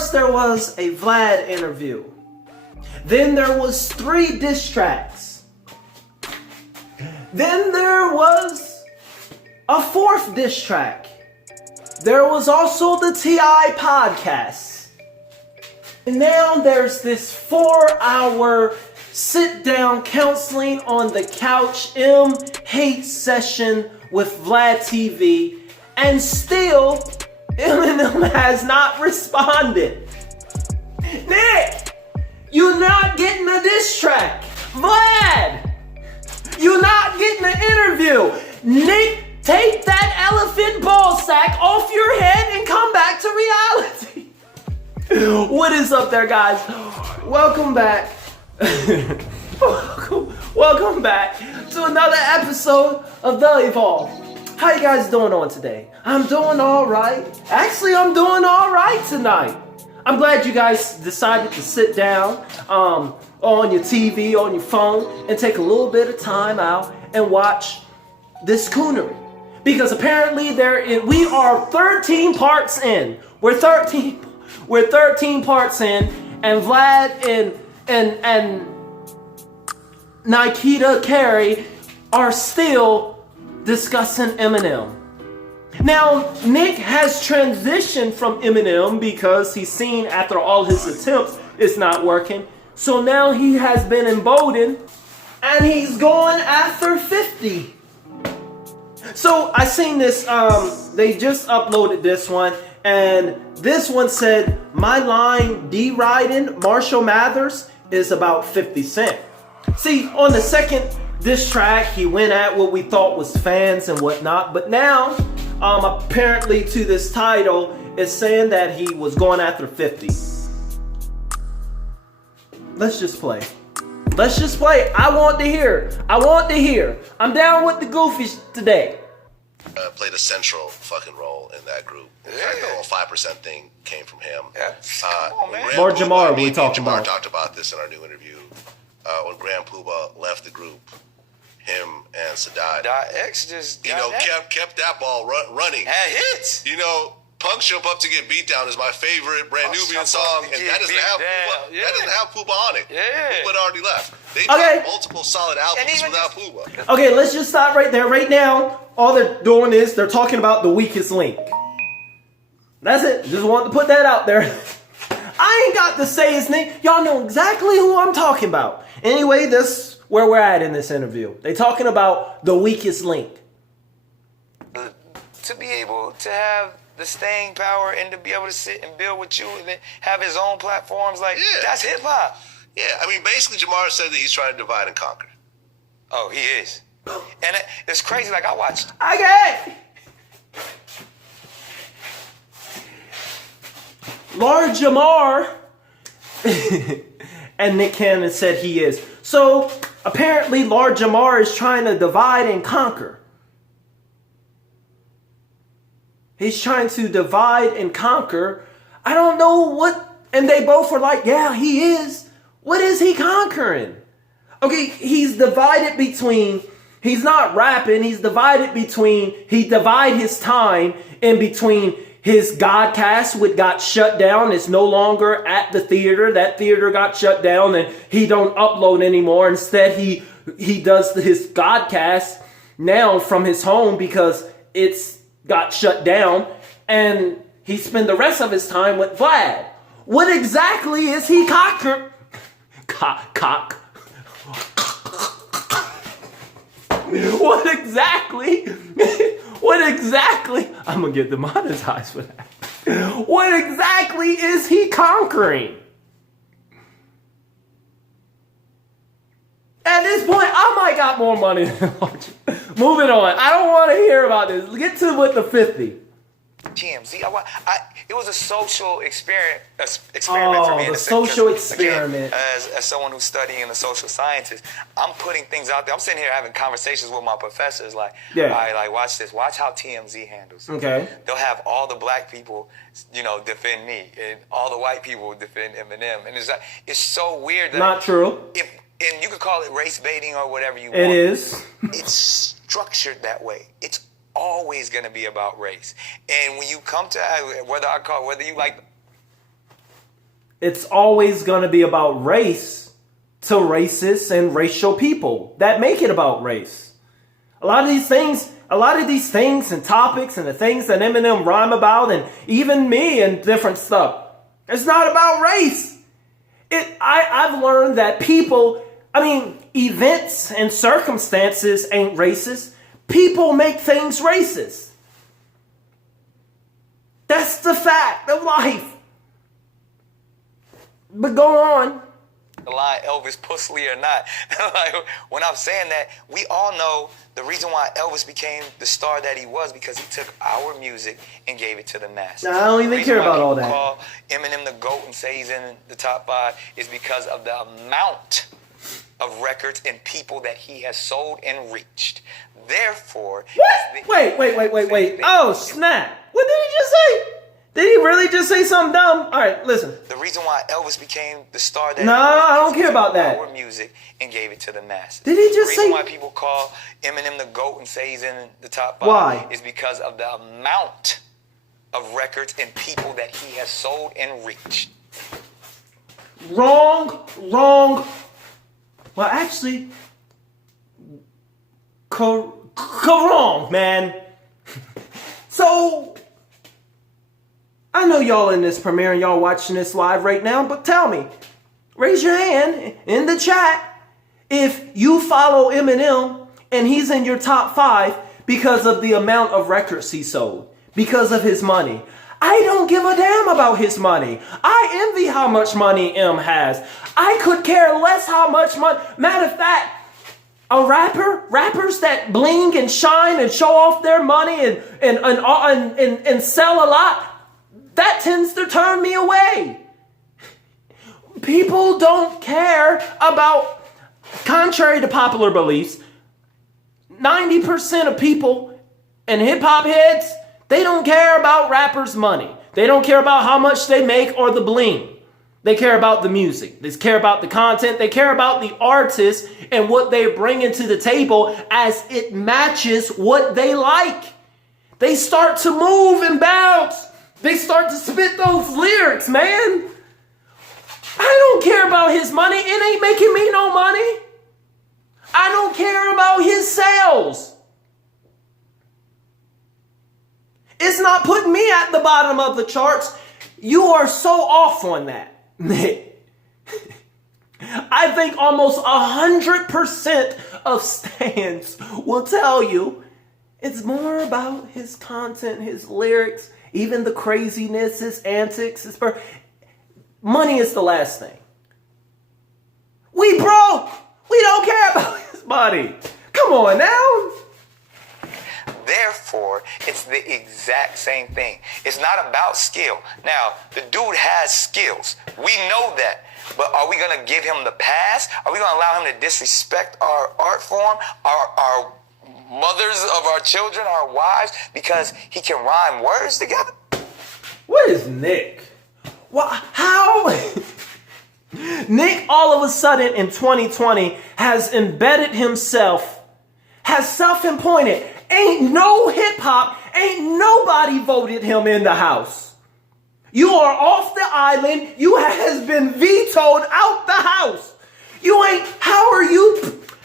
First there was a Vlad interview. Then there was 3 diss tracks. Then there was a 4th diss track. There was also the T.I. podcast. And now there's this 4-hour sit-down counseling on the couch hate session with Vlad TV. And still, Eminem has not responded. Nick, you're not getting a diss track. Vlad, you're not getting an interview. Nick, take that elephant ball sack off your head and come back to reality. What is up there, guys? Welcome back. Welcome back to another episode of The Evolve. How you guys doing on today? I'm doing all right. Actually, I'm doing all right tonight. I'm glad you guys decided to sit down on your TV, on your phone, and take a little bit of time out and watch this coonery. Because apparently we are 13 parts in. We're 13 parts in, and Vlad and Nikita Carey are still discussing Eminem. Now, Nick has transitioned from Eminem because he's seen after all his attempts it's not working. So now he has been emboldened and he's going after 50. So I seen this, they just uploaded this one, and this one said, my line deriding Marshall Mathers is about 50 Cent. See, on the second diss track, he went at what we thought was fans and whatnot, but now, apparently to this title, it's saying that he was going after 50. Let's just play. Let's just play. I want to hear. I'm down with the goofies today. Played a central fucking role in that group. In fact, the whole 5% thing came from him. Yeah. Come on, man. Lord Jamar, we talked Jamar about. talked about this in our new interview. When Grand Poobah left the group, him and Sadat, X just kept that ball running. had hits. Punk Jump Up to Get Beat Down is my favorite Brand Nubian song, and that doesn't have Poobah. Yeah. That doesn't have Poobah on it. Yeah. Poobah had already left. They Okay. did multiple solid albums without Poobah. Okay, let's just stop right there. Right now, all they're doing is they're talking about the weakest link. That's it. Just wanted to put that out there. I ain't got to say his name. Y'all know exactly who I'm talking about. Anyway, that's where we're at in this interview. They talking about the weakest link. To be able to have the staying power and to be able to sit and build with you and then have his own platforms, that's hip hop. Yeah, I mean, basically, Jamar said that he's trying to divide and conquer. Oh, he is. And it's crazy. I watched. Okay. Lord Jamar and Nick Cannon said he is. So apparently Lord Jamar is trying to divide and conquer. He's trying to divide and conquer. I don't know what. And they both were like, yeah, he is. What is he conquering? Okay, he's divided between, he's not rapping. He's divided between, he divide his time in between his Godcast, which got shut down. It's no longer at the theater. That theater got shut down and he don't upload anymore. Instead, he does his Godcast now from his home because it's got shut down. And he spent the rest of his time with Vlad. What exactly is he conquering? What exactly? I'm gonna get demonetized for that. What exactly is he conquering? At this point, I might got more money than Archie. Moving on. I don't want to hear about this. Get to with the 50. TMZ. It was a social experiment for me. The social experiment. Again, as someone who's studying the social sciences, I'm putting things out there. I'm sitting here having conversations with my professors. All right, watch this. Watch how TMZ handles it. Okay. They'll have all the black people, defend me, and all the white people defend Eminem, and it's so weird. Not true. And you could call it race baiting or whatever you want. It is. It's structured that way. It's always going to be about race. And when you come to whether you like it's always going to be about race to racists and racial people that make it about race. A lot of these things and topics and the things that Eminem rhyme about, and even me and different stuff, it's not about race. I've learned that events and circumstances ain't racist. People make things racist. That's the fact of life. But go on. The line Elvis pussy or not. Like, when I'm saying that, we all know the reason why Elvis became the star that he was, because he took our music and gave it to the masses. Now, I don't even care about all that. Call Eminem the GOAT and say he's in the top 5 is because of the amount of records and people that he has sold and reached. Therefore, what? Wait. Oh, snap. What did he just say? Did he really just say something dumb? All right, listen. The reason why Elvis became the star that I don't care about that. Our music and gave it to the masses. Did he just say? The reason why people call Eminem the GOAT and say he's in the top 5 Why? Is because of the amount of records and people that he has sold and reached. Wrong. Well, actually, wrong, man. So, I know y'all in this premiere and y'all watching this live right now, but tell me, raise your hand in the chat if you follow Eminem and he's in your top 5 because of the amount of records he sold, because of his money. I don't give a damn about his money. I envy how much money M has. I could care less how much money. Matter of fact, rappers that bling and shine and show off their money and sell a lot, that tends to turn me away. People don't care about, contrary to popular beliefs, 90% of people and hip hop heads, they don't care about rappers' money. They don't care about how much they make or the bling. They care about the music. They care about the content. They care about the artist and what they bring into the table as it matches what they like. They start to move and bounce. They start to spit those lyrics, man. I don't care about his money. It ain't making me no money. I don't care about his sales. It's not putting me at the bottom of the charts. You are so off on that. I think almost 100% of stans will tell you it's more about his content, his lyrics, even the craziness, his antics, money is the last thing. We broke. We don't care about his money. Come on now. Therefore, it's the exact same thing. It's not about skill. Now, the dude has skills. We know that. But are we going to give him the pass? Are we going to allow him to disrespect our art form, our mothers of our children, our wives, because he can rhyme words together? What is Nick? How? Nick all of a sudden in 2020 has embedded himself, has self-appointed. Ain't no hip-hop, ain't nobody voted him in the house. You are off the island. You has been vetoed out the house.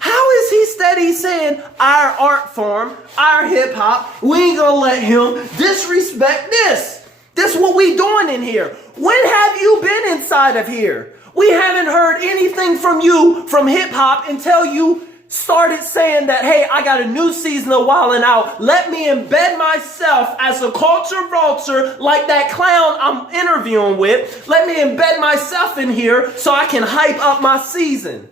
How is he steady saying our art form, our hip-hop, we ain't gonna let him disrespect this. This what we doing in here. When have you been inside of here? We haven't heard anything from you from hip-hop until you started saying that, hey, I got a new season of Wildin' Out. Let me embed myself as a culture vulture like that clown I'm interviewing with. Let me embed myself in here so I can hype up my season.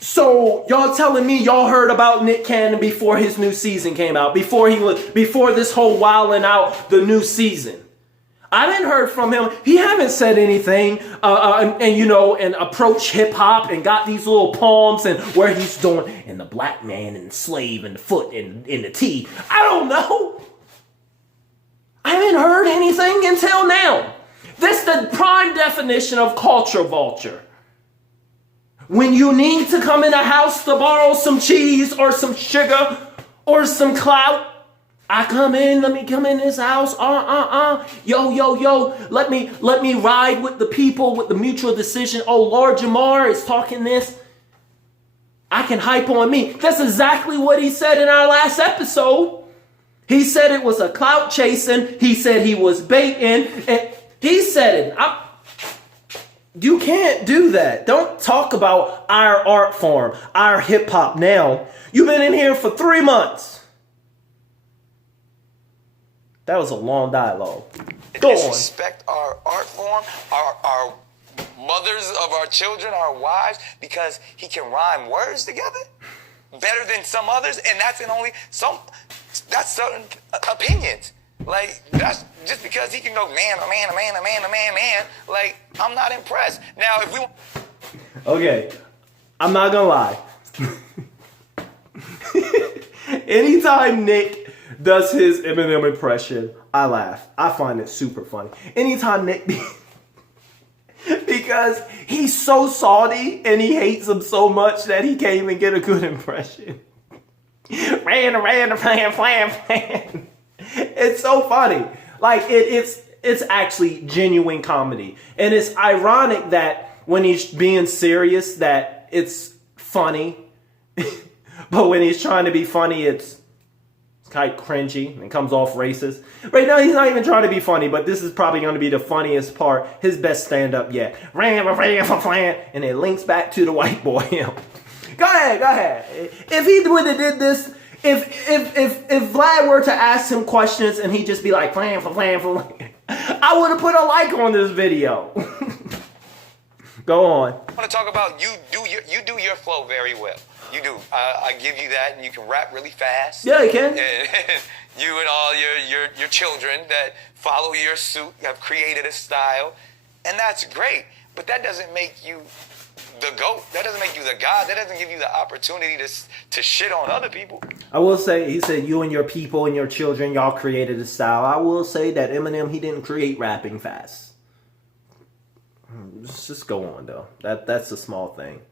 So y'all telling me y'all heard about Nick Cannon before his new season came out, before this whole Wildin' Out the new season. I didn't heard from him. He haven't said anything and approach hip hop and got these little poems and where he's doing and the black man and the slave and the foot and the T. I don't know. I haven't heard anything until now. This the prime definition of culture vulture. When you need to come in a house to borrow some cheese or some sugar or some clout, I come in, let me come in this house, yo, let me ride with the people with the mutual decision. Oh, Lord Jamar is talking this. I can hype on me. That's exactly what he said in our last episode. He said it was a clout chasing. He said he was baiting. And he said it. You can't do that. Don't talk about our art form, our hip hop now. You've been in here for 3 months. That was a long dialogue. Go on. Disrespect our art form, our mothers of our children, our wives, because he can rhyme words together better than some others, and that's certain opinions. Like, that's just because he can go man. Like, I'm not impressed. Now, if we... Okay, I'm not gonna lie. Anytime Nick does his Eminem impression, I laugh. I find it super funny. Anytime Nick... because he's so salty and he hates him so much that he can't even get a good impression. Plan. It's so funny. Like, it's actually genuine comedy. And it's ironic that when he's being serious that it's funny. But when he's trying to be funny, it's kind of cringy and comes off racist. Right now, he's not even trying to be funny, but this is probably going to be the funniest part, his best stand-up yet. And it links back to the white boy. Go ahead. If he would have did this, if Vlad were to ask him questions and he'd just be like, plan, I would have put a like on this video. Go on. I want to talk about you do your flow very well. You do. I give you that, and you can rap really fast. Yeah, you can. You and all your children that follow your suit have created a style, and that's great. But that doesn't make you the GOAT. That doesn't make you the God. That doesn't give you the opportunity to shit on other people. I will say, he said, you and your people and your children, y'all created a style. I will say that Eminem, he didn't create rapping fast. Let's just go on, though. That's a small thing.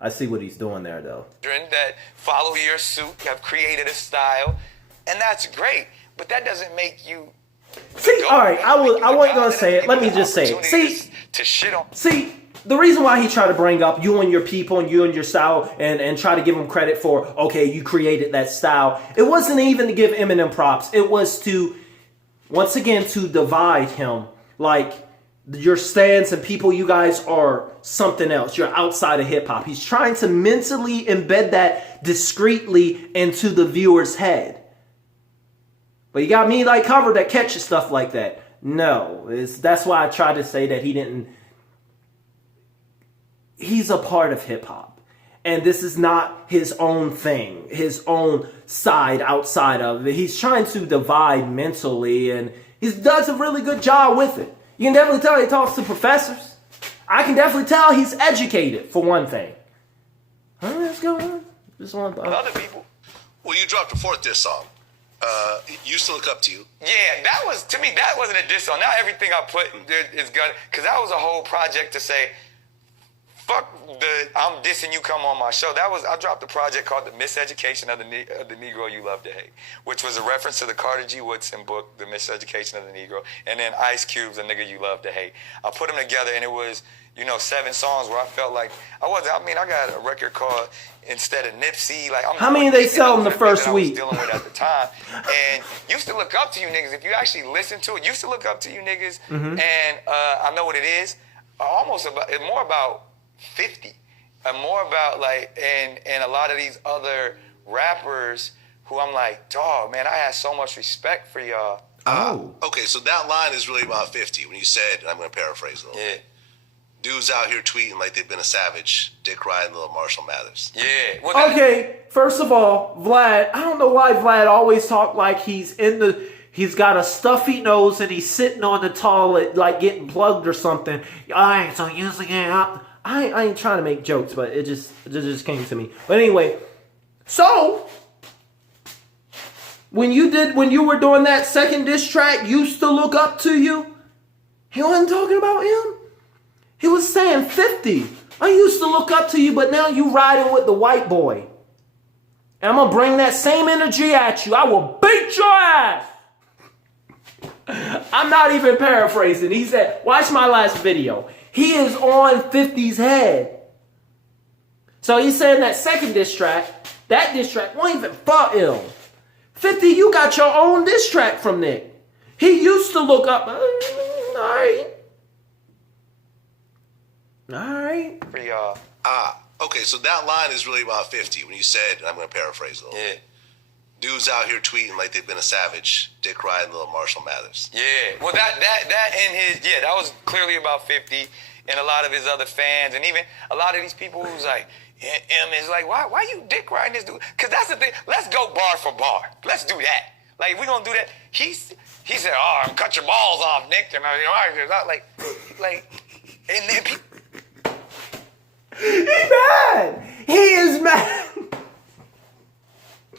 I see what he's doing there, though. That follow your suit have created a style, and that's great. But that doesn't make you... See, all right, I wasn't going to say it. Let me just say it. See, to shit on... See, the reason why he tried to bring up you and your people and you and your style and try to give him credit for, okay, you created that style, it wasn't even to give Eminem props. It was to, once again, to divide him. Like, your stance and people, you guys are something else. You're outside of hip-hop. He's trying to mentally embed that discreetly into the viewer's head. But you got me like covered that catches stuff like that. No, that's why I tried to say that he didn't. He's a part of hip-hop. And this is not his own thing, his own side outside of it. He's trying to divide mentally, and he does a really good job with it. You can definitely tell he talks to professors. I can definitely tell he's educated, for one thing. Let's go on. Just one thought. Other people. Well, you dropped a fourth diss song. Used to look up to you. Yeah, that was, to me, that wasn't a diss song. Now everything I put is gonna, because that was a whole project to say, fuck I'm dissing you, come on my show. I dropped a project called The Miseducation of the Negro You Love to Hate, which was a reference to the Carter G. Woodson book, The Miseducation of the Negro, and then Ice Cube's The Nigga You Love to Hate. I put them together, and it was, 7 songs where I felt like I got a record called Instead of Nipsey. Like, how many they sell in the first week? Dealing with at the time, and used to look up to you niggas. If you actually listen to it, used to look up to you niggas, and I know what it is. It's more about 50, and more about like, and a lot of these other rappers who I'm like, dog, man, I had so much respect for y'all. Okay, so that line is really about 50 when you said, and I'm going to paraphrase a little bit. Dudes out here tweeting like they've been a savage, dick riding little Marshall Mathers. Yeah. Well, okay, first of all, Vlad, I don't know why Vlad always talk like he's got a stuffy nose and he's sitting on the toilet like getting plugged or something. Alright, so usually I ain't trying to make jokes, but it just came to me. But anyway, so when you were doing that second diss track, used to look up to you, he wasn't talking about him. He was saying 50. I used to look up to you, but now you riding with the white boy. And I'm going to bring that same energy at you. I will beat your ass. I'm not even paraphrasing. He said, watch my last video. He is on 50's head. So he said in that second diss track, that diss track won't even fuck him. 50, you got your own diss track from Nick. He used to look up. All right. For y'all. Okay, so that line is really about 50 when you said, and I'm going to paraphrase a little bit. Dudes out here tweeting like they've been a savage, dick riding little Marshall Mathers. Yeah. Well, that and his, that was clearly about 50 and a lot of his other fans and even a lot of these people who's like, M is like, why you dick riding this dude? Because that's the thing. Let's go bar for bar. Let's do that. Like, if we're going to do that, he said, oh, cut your balls off, Nick. And and then people. He mad. He is mad.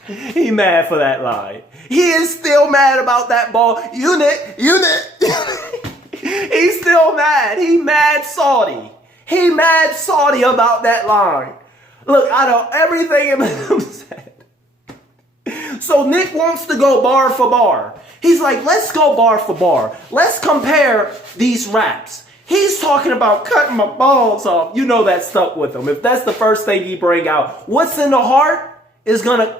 He mad for that line. He is still mad about that ball. Unit. He's still mad. He mad salty. He mad salty about that line. Look, out of everything Eminem said. So Nick wants to go bar for bar. He's like, let's go bar for bar. Let's compare these raps. He's talking about cutting my balls off. You know that stuck with him. If that's the first thing he bring out, what's in the heart is gonna,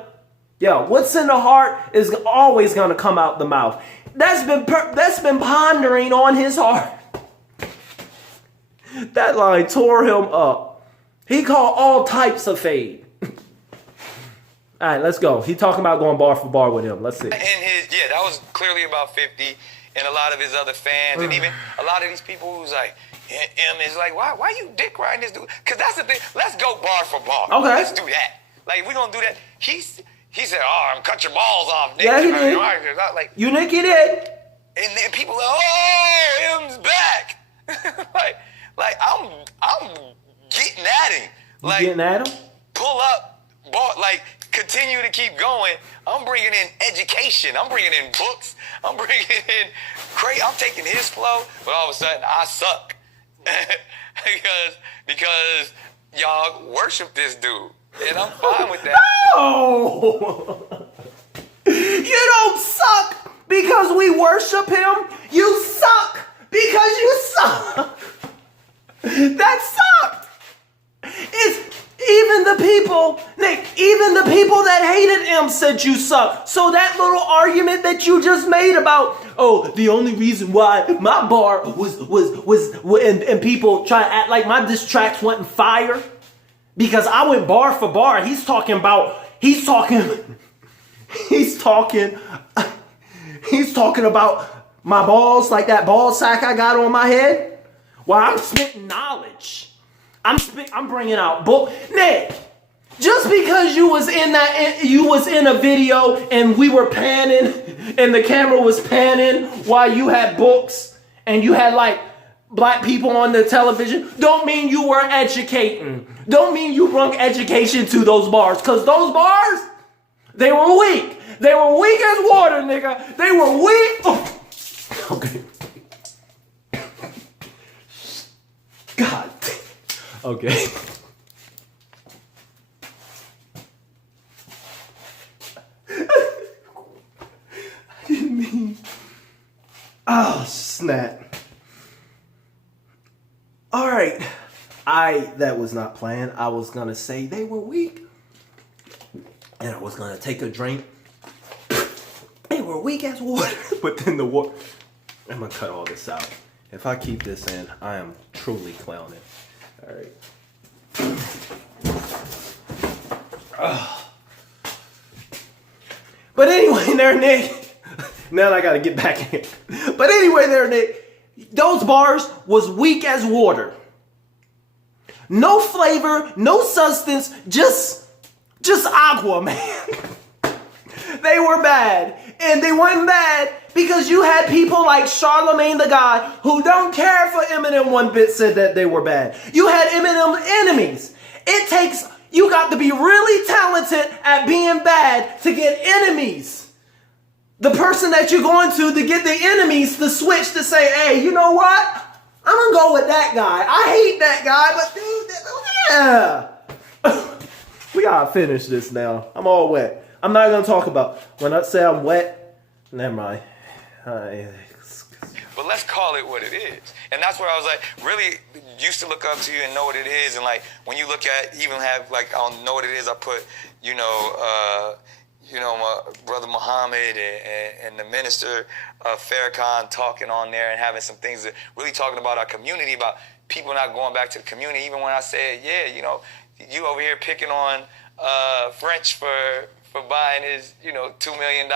what's in the heart is always gonna come out the mouth. That's been pondering on his heart. That line tore him up. He called all types of fade. All right, let's go. He talking about going bar for bar with him. Let's see. And his, that was clearly about 50 and a lot of his other fans and even a lot of these people who's like, M is like, why you dick riding this dude? Because that's the thing. Let's go bar for bar. Okay. Let's do that. Like, if we're going to do that, he said, oh, cut your balls off, Nick. Yeah, he did. Like, You Nick, he did. And then people are like, oh, M's back. like I'm getting at him. Like, you getting at him? Pull up, like, continue to keep going. I'm bringing in education. I'm bringing in books. I'm bringing in I'm taking his flow, but all of a sudden I suck because y'all worship this dude, and I'm fine with that. No, you don't suck because we worship him. You suck because you suck. That sucked. It's even the people, Nick, even the people that hated him said you suck. So that little argument that you just made about, the only reason why my bar was and people try to act like my diss tracks wasn't fire because I went bar for bar. He's talking about my balls, like that ball sack I got on my head. Well, I'm spitting knowledge. I'm bringing out book. Nick, just because you was in a video and we were panning and the camera was panning while you had books and you had like black people on the television, don't mean you were educating. Don't mean you brought education to those bars. Because those bars, they were weak. They were weak as water, nigga. They were weak. Oh. Okay. God. Okay. I didn't mean. Oh, snap. All right. That was not planned. I was going to say they were weak. And I was going to take a drink. They were weak as water. But then the water. I'm going to cut all this out. If I keep this in, I am truly clowning. All right. But anyway, there, Nick. Now I got to get back in. But anyway, there, Nick. Those bars was weak as water. No flavor, no substance, just agua, man. They were bad. And they weren't bad because you had people like Charlemagne the God who don't care for Eminem one bit said that they were bad. You had Eminem enemies. You got to be really talented at being bad to get enemies. The person that you're going to get the enemies to switch to say, hey, you know what? I'm going to go with that guy. I hate that guy, but dude, yeah. We gotta finish this now. I'm all wet. I'm not gonna talk about when I say I'm wet. Never mind. But let's call it what it is. And that's where I was like, really used to look up to you and know what it is. And like, when you look at, even have like, I don't know what it is, I put, my brother Muhammad and the minister Farrakhan talking on there and having some things that really talking about our community, about people not going back to the community. Even when I said, you over here picking on French for buying his, $2 million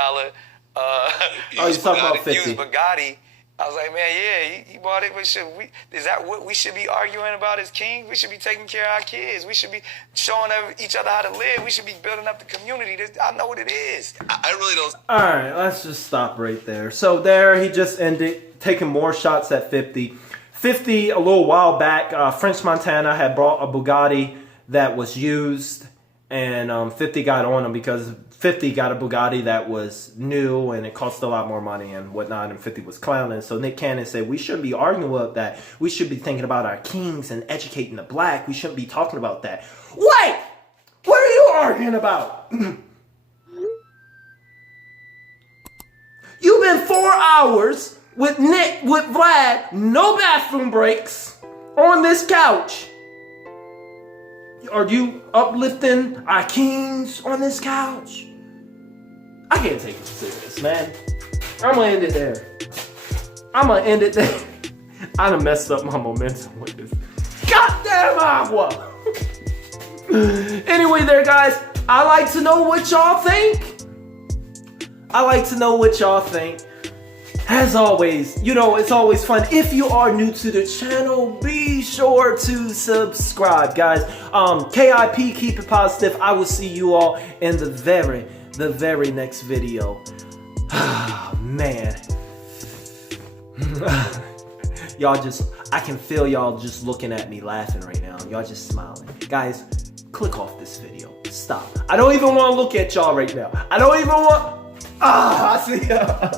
you talking about 50. used Bugatti. I was like, man, yeah, he bought it, but is that what we should be arguing about as kings? We should be taking care of our kids. We should be showing each other how to live. We should be building up the community. I know what it is. I really don't. All right, let's just stop right there. So there, he just ended taking more shots at 50. 50, a little while back, French Montana had brought a Bugatti that was used, and 50 got on him because 50 got a Bugatti that was new and it cost a lot more money and whatnot, and 50 was clowning. So Nick Cannon said, we shouldn't be arguing about that. We should be thinking about our kings and educating the black. We shouldn't be talking about that. Wait! What are you arguing about? You've been 4 hours with Vlad, no bathroom breaks, on this couch. Are you uplifting our kings on this couch? I can't take it serious, man. I'm gonna end it there. I done messed up my momentum with this. Goddamn agua! Anyway there, guys, I like to know what y'all think. As always, it's always fun. If you are new to the channel, be sure to subscribe, guys. KIP, keep it positive. I will see you all in the very next video. Man. I can feel y'all just looking at me laughing right now. Y'all just smiling. Guys, click off this video. Stop. I don't even want to look at y'all right now. I see ya.